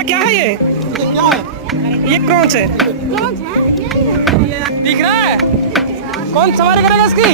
बेटा क्या है ये? ये कौन से दिख रहा है? कौन सवारी करेगा इसकी?